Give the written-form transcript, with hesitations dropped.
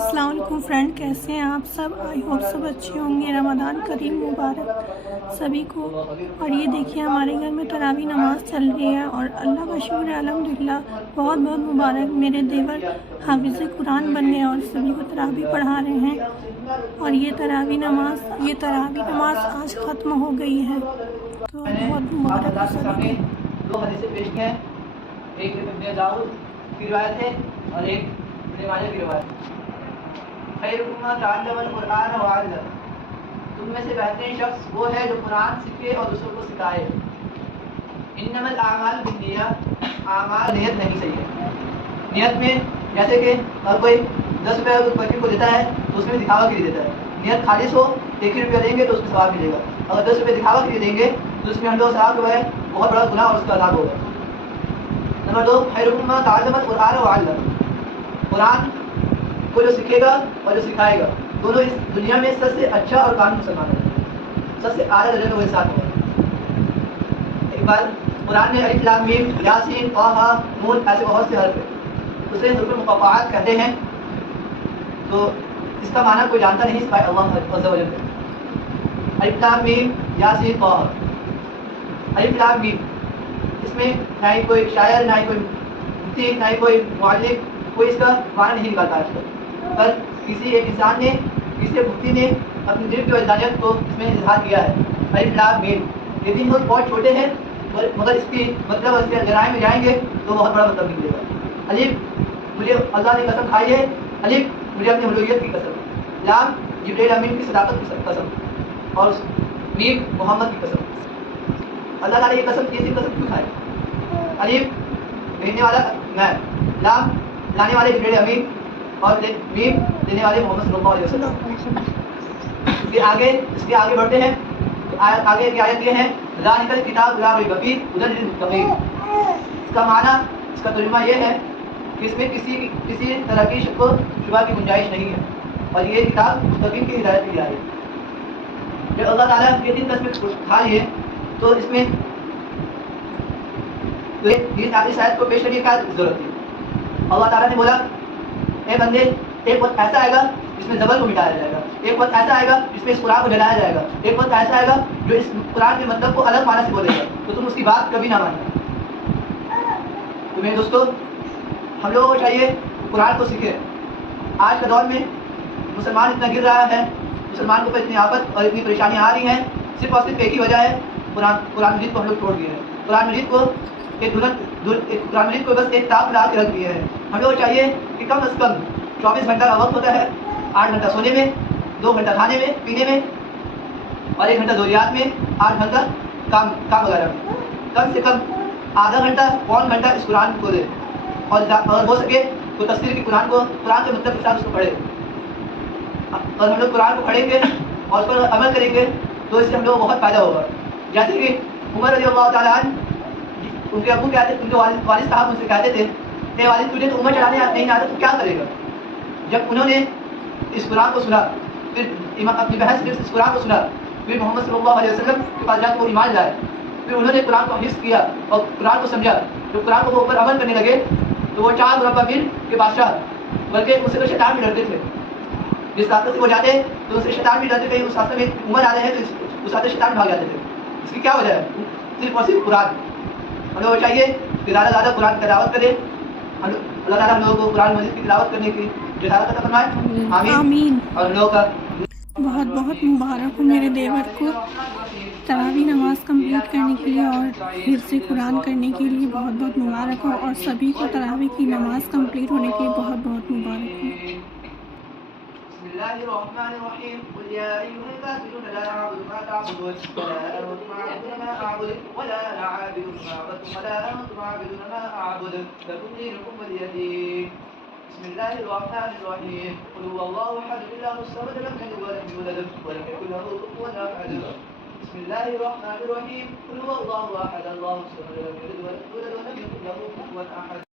السلام علیکم فرینڈ، کیسے ہیں آپ سب؟ آئی ہوپ سب اچھے ہوں گے۔ رمضان کریم مبارک سبھی کو۔ اور یہ دیکھیے ہمارے گھر میں تراویح نماز چل رہی ہے اور اللہ کا شکر ہے، الحمدللہ بہت بہت مبارک۔ میرے دیور حافظ قرآن بن گئے اور سبھی کو تراویح پڑھا رہے ہیں۔ اور یہ تراویح نماز آج ختم ہو گئی ہے، تو بہت مبارک ہے سبھی کو۔ دو حدیثیں پیش کی ہیں، ایک ابن داؤد کی روایت ہے اور ایک ابن ماجہ کی روایت ہے۔ خیرکم من تعلم القرآن وعلمہ، تم میں سے بہترین شخص وہ ہے جو قرآن سیکھے اور دوسروں کو سکھائے۔ انما الاعمال بالنیات، اعمال نیت نہیں صحیح ہے۔ نیت میں جیسے کہ اگر کوئی 10 روپے فقیر کو دیتا ہے تو اس میں دکھاوا کے لیے دیتا ہے۔ نیت خالص ہو، 1 ہی روپیہ دیں گے تو اس میں ثواب ملے گا۔ اگر 10 روپے دکھاوا کے لیے دیں گے تو اس میں ہم لوگ ثواب جو ہے بہت بڑا گناہ اور اس کا عذاب ہوگا۔ نمبر 2، خیرکم من تعلم القرآن وعلمہ، قرآن کو جو سیکھے گا اور جو سکھائے گا، دونوں اس دنیا میں سب سے اچھا اور کامل مسلمان ہے، سب سے اعلیٰ درجے میں وہ ساتھ ہوگا۔ ایک بار قرآن میں الف لام میم یاسین طٰہٰ نون ایسے بہت سے حرف ہیں، اسے حروف مقطعات کہتے ہیں۔ تو اس کا معنی کوئی جانتا نہیں سوائے اللہ عز و جل۔ الف لام میم یاسین طٰہٰ، الف لام میم، اس میں نہ ہی کوئی شاعر، نہ ہی کوئی مفتی، نہ ہی کوئی معلم، کوئی اس کا معنی نہیں نکالتا آج تک۔ پر کسی ایک انسان نے، کسی مفتی نے اپنی دل کی وجدانیت کو اس میں اظہار کیا ہے۔ الف لام میم، یہ دن بہت چھوٹے ہیں مگر اس کی مطلب اس کے گہرائی میں جائیں گے تو بہت بڑا مطلب نکلے گا۔ الف، مجھے اللہ نے قسم کھائی ہے، الف مجھے اپنی الوہیت کی قسم، لام جبریل امین کی صداقت کی قسم، اور میم محمد کی قسم۔ اللہ تعالیٰ یہ قسم کیسی قسم کیوں کھائے؟ الف بھیجنے والا میں، لام لانے والے جبریل امین، اور میم دینے والے محمد صلی اللہ علیہ وسلم۔ اس کے آگے بڑھتے ہیں تو آگے کی آیت یہ ہے، ذالک الکتاب لا ریب فیہ ھدی للمتقین۔ اس کا معنی، اس کا ترجمہ یہ ہے کہ اس میں کسی طرح کی شک و شبہ کی گنجائش نہیں ہے، اور یہ کتاب متقین کی ہدایت کے لیے آئی ہے۔ جب اللہ تعالیٰ کے دن کا اس میں کھا لیے تو اس میں اس آیت کو پیش کرنے کی ضرورت تھی۔ اللہ تعالیٰ نے بولا، اے بندے، ایک وقت ایسا آئے گا جس میں زبر کو مٹایا جائے گا، ایک وقت ایسا آئے گا جس میں اس قرآن کو جلایا جائے گا، ایک وقت ایسا آئے گا جو اس قرآن کے مطلب کو الگ معنی سے بولے گا، تو تم اس کی بات کبھی نہ ماننا۔ تو میرے دوستو، ہم لوگوں کو چاہیے قرآن کو سیکھیں۔ آج کے دور میں مسلمان اتنا گر رہا ہے، مسلمان کو اتنی آفت اور اتنی پریشانیاں آ رہی ہیں، صرف اور صرف ایک ہی وجہ ہے، قرآن مجید کو ہم لوگ چھوڑ دیے ہیں۔ قرآن مجید کو قرآن مجید کو بس ایک تاپ لا کے رکھ دیے ہیں۔ ہم لوگ چاہیے کہ کم از کم 24 گھنٹہ کا وقت ہوتا ہے، 8 گھنٹہ سونے میں، 2 گھنٹہ کھانے میں پینے میں، اور 1 گھنٹہ ضروریات میں، 8 گھنٹہ کام وغیرہ میں، کم سے کم آدھا گھنٹہ، پون گھنٹہ اس قرآن کو دے، اور اگر ہو سکے تو تفسیر کی قرآن کے مطلب کے ساتھ اس کو پڑھے۔ اور ہم لوگ قرآن کو پڑھیں گے اور اس پر عمل کریں گے تو اس سے ہم لوگ کو بہت فائدہ ہوگا۔ جیسے کہ عمر رضی اللہ تعالیٰ عنہ، ان کے ابو کہتے، ان کے والد صاحب ان سے کہتے تھے، اے والد، تجھے تو عمر چلانے نہیں آتا تو کیا کرے گا؟ جب انہوں نے اس قرآن کو سنا، پھر اپنی بحث سے اس قرآن کو سنا، پھر محمد صلی اللہ علیہ وسلم کے پاس جا کے وہ ایمان لائے، پھر انہوں نے قرآن کو حفظ کیا اور قرآن کو سمجھا، جب قرآن کو وہ اوپر عمل کرنے لگے تو وہ 4 مربع میل کے بادشاہ، بلکہ ان سے تو شیطان بھی ڈرتے تھے۔ جس راستے سے وہ جاتے تو ان سے شیطان بھی ڈرتے تھے، اس راستے میں عمر آ رہے ہیں تو اس راستے شیطان بھاگ جاتے تھے۔ اس کی کیا وجہ ہے؟ صرف اور صرف قرآن۔ ہم لوگوں کو چاہیے کہ زیادہ سے زیادہ قرآن کی تلاوت کریں۔ اللہ تعالیٰ ہم لوگوں کو قرآن مجید کی تلاوت کرنے کی جسارت عطا فرمائے، آمین۔ اور ہم لوگوں کا بہت بہت مبارک ہو میرے دیور کو تراویح نماز کمپلیٹ کرنے کے لیے اور حفظ قرآن کرنے کے لیے بہت بہت مبارک ہو، اور سبھی کو تراویح کی نماز کمپلیٹ ہونے کے لیے بہت بہت مبارک ہو۔ بسم اللہ الرحمن الرحیم، قل یا ایھا الکافرون لا اعبد ما تعبدون ولا انتم عابدون ما اعبد ولا انا عابد ما عبدتم ولا انتم عابدون ما اعبد لکم دینکم ولی دین۔ بسم اللہ الرحمن الرحیم، قل هو اللہ احد اللہ الصمد لم یلد ولم یولد ولم یکن له کفوا احد۔ بسم اللہ الرحمن الرحیم، قل هو اللہ احد اللہ الصمد لم یلد ولم یولد ولم یکن له کفوا احد۔